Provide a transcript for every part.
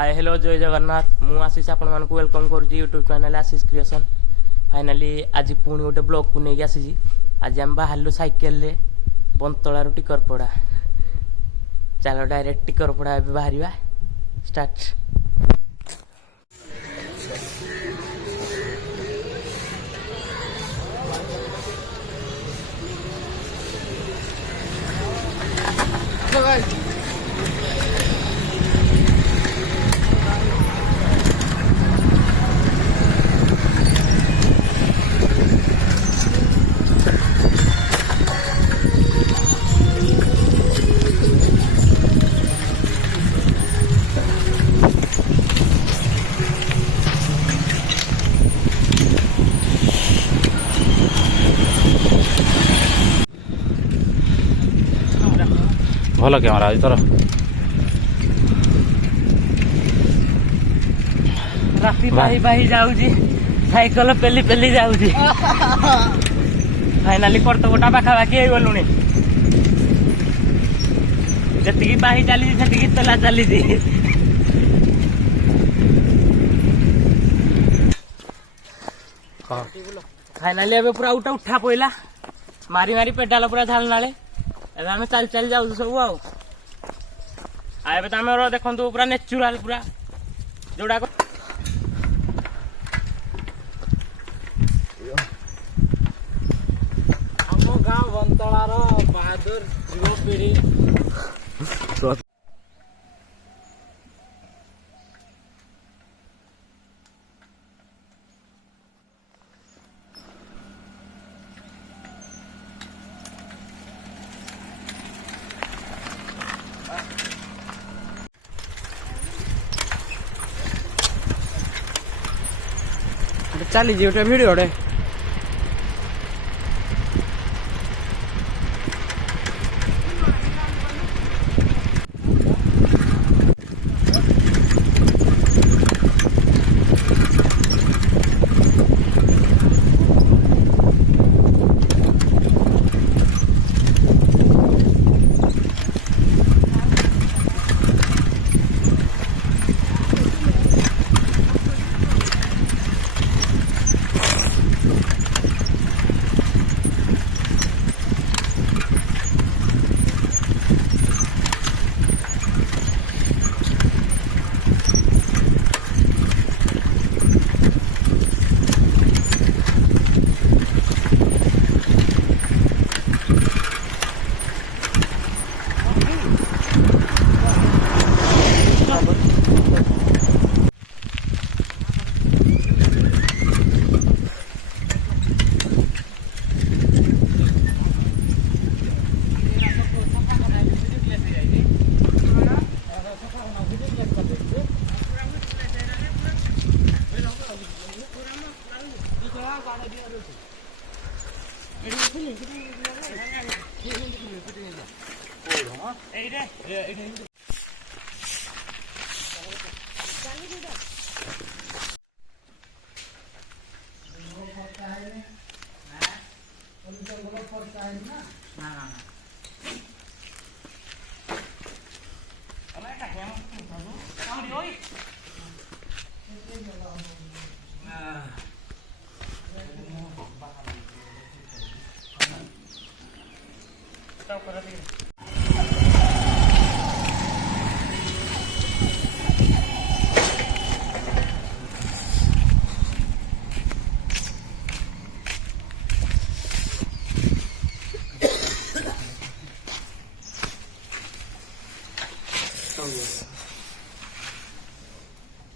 Hi hello जय जगन्नाथ मु आशीष आपण मानक वेलकम करुँच यूट्यूब चैनल आशीष क्रिएशन। फाइनाली आज पुणी गोटे ब्लॉग को लेकिन आसी आज आम बाहर साइकेल बंतला टिकरपड़ा चलो डायरेक्ट टिकरपड़ा बाहर स्टार्ट। भल कैमेरा आज तोर राति बाही बाही जाऊजी साइकेल पेली पेली जाऊजी फाइनाली कर्तव्यटा पाखापाखि गलुणी जी बाही चली से चला चली फाइनाली एबे पूरा उठा उठा पइला मारी मारी पेडाल पूरा झालनाले एबे आमे चल चल जाऊ सब आबे तमे देखंतु पूरा नेचुरल पूरा जोड़ा ଆମ ଗାଁ ବନ୍ତଳାର ବାହାଦୁର ଯୁବପିଢ଼ି चली गोटे भिडियो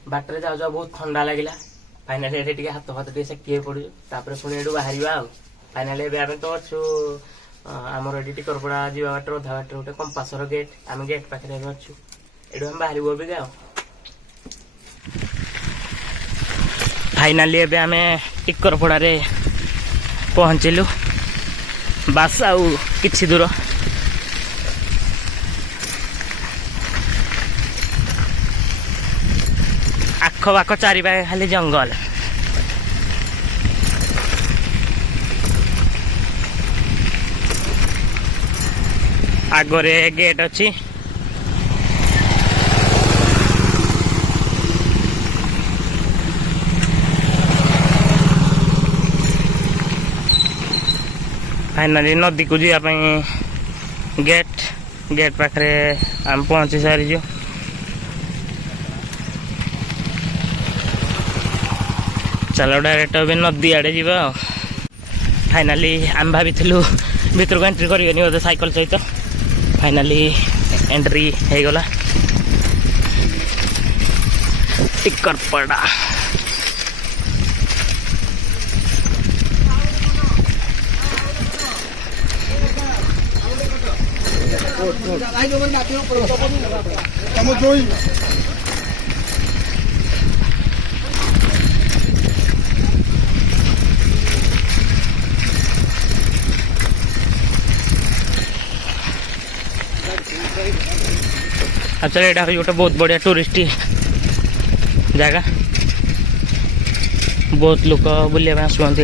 बाटर जाऊ जाऊ बहुत ठंडा लगे फाइनाली ये हाथ फाथ सेकिए पड़ू तापर पुणी एटू बाहर फाइनाली आम तो अच्छु आमर ये टिकरपड़ा जा बाटर अधा बाटर गोटे कंपासर गेट आम गेट पाखे अच्छु ये आम बाहर भी गाँव फाइनाली एबे आम टिकरपड़ा पहुँचलु बास आउ किछि दूर आखपाख चारिपाखे खाली जंगल आगरे गेट अच्छी फाइनाली नदी को जावाई गेट गेट पाखे आम पहुँची सारी चलो डायरेक्ट अभी नदी आड़े जा फाइनाली आम भाई भीतर को एंट्री करें बोधे साइकिल सहित फाइनाली एंट्री हो गला टिकरपड़ा अच्छा यहाँ गोटे बहुत बढ़िया टूरिस्ट जगह बहुत लोग बुलाया आसुँच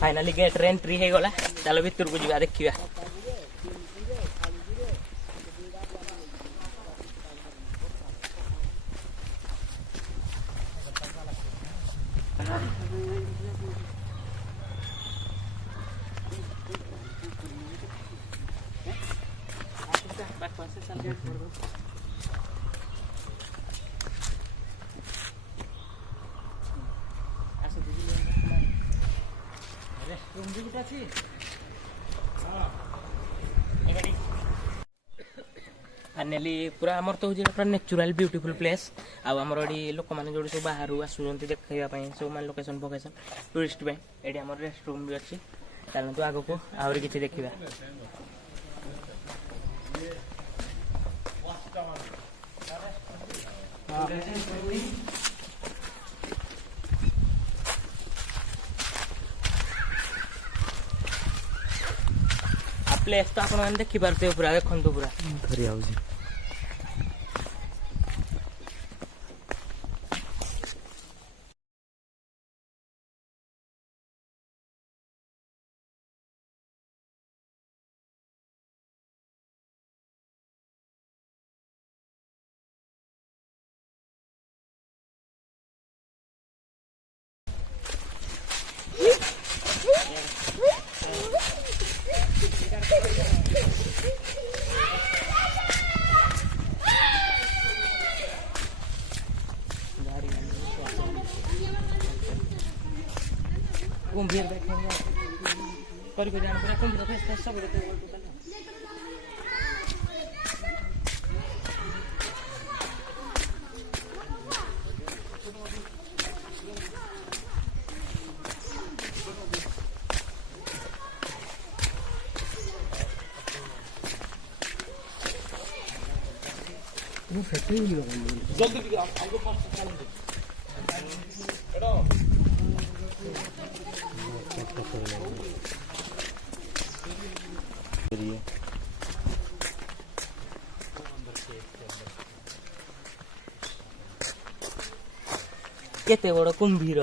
फाइनाली गेट रे एंट्री हो गला चलो भीतर को जा देखिया फाइनाली पूरा आमर तो हूँ पूरा नेचुराल ब्यूटीफुल प्लेस आमर ये लोक मैंने जो सब बाहर आसुँच देखापी सब मैं लोकेशन फोकेसन टूरिस्ट ये आम रेस्ट रूम भी अच्छी चलते आग को आहरी किसी देखा प्लेस तो आप देखिपे पूरा देखु पूरा धरी आ कुंभीर बैठे कर जाना कुंभीर सब जल्दी केते बड़ कुंभीर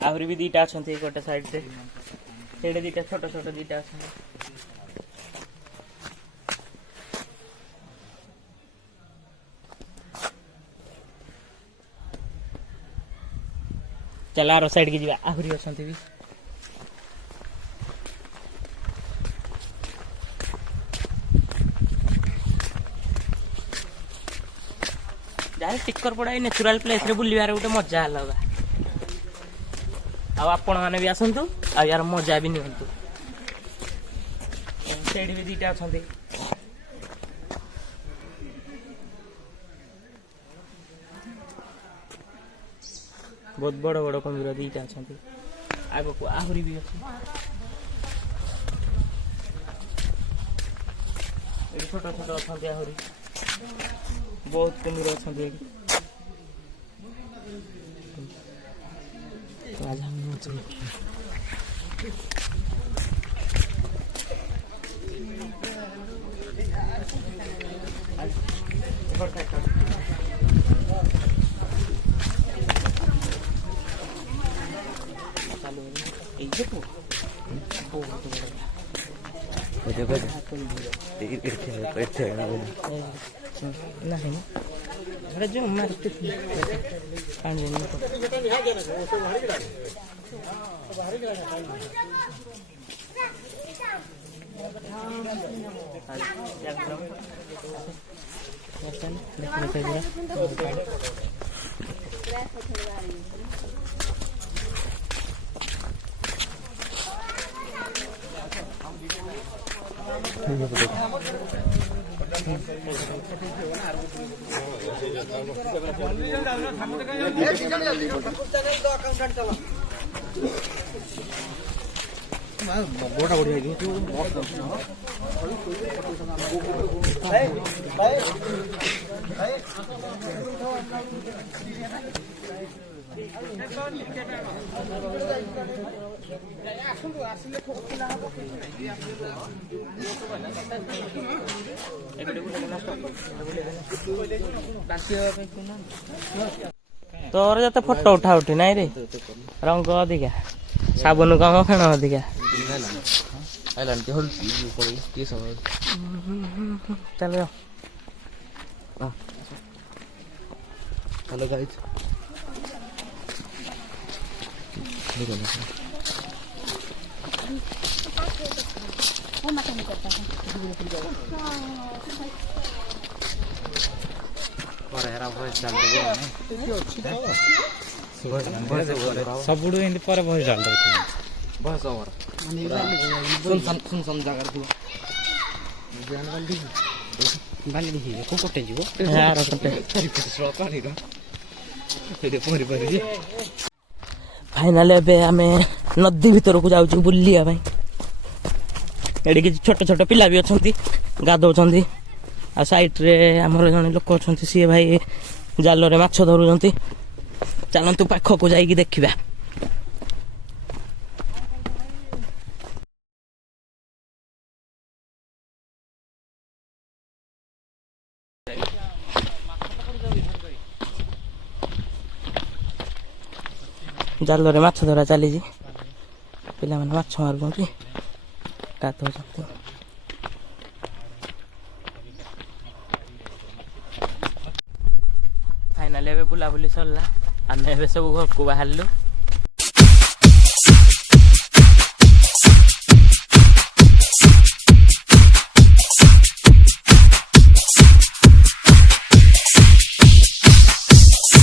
आहरी भी दीटा अच्छा गोटे साइड से दीटा छोट छोट दीटा अच्छा चल आर साइड की जा आहरी अच्छा भी जहाँ टिकरपड़ा नेचुराल प्लेस रे बुलवार गोटे मजा अलग आपण मैंने भी आसतु यार मजा भी नियंतु भी दीटा अच्छा बहुत बड़ बड़ कुंभीर दुईटा अच्छा आग को आहरी भी अच्छे छोट छोट अच्छा आहरी बहुत कुंभीर अच्छा नहीं जो मारते पानी गोटा बढ़िया तोर जते फोटो उठा उठी नाई रे रंग अधिका साबुन कम फेण अधिका चल हेलो गाइस ସବୁଠୁ ଏମିତି ପରେ ଭଏସ୍ ଡାଲ बस और सुन जगह को ବାଲି ଦେଖି କୋଉ ପଟେ ଯିବ यार कटे फाइनाल एबे आमे नदी भीतर को जाउछु बुलिया भाई एडी कि छोट छोट पिला भी अछंती गादौछंती आ साइड रे हमर जने लोक अछंती सी भाई जाल रे माछ धरुछंती चलंतु पाख को जाई देखिबा जाल रे माछ धरा चली पिला माने माछ मारुछंती गादौछंती फाइनाल एबे बुलाबुली सरला आमे एबे सब घर को बाहरलु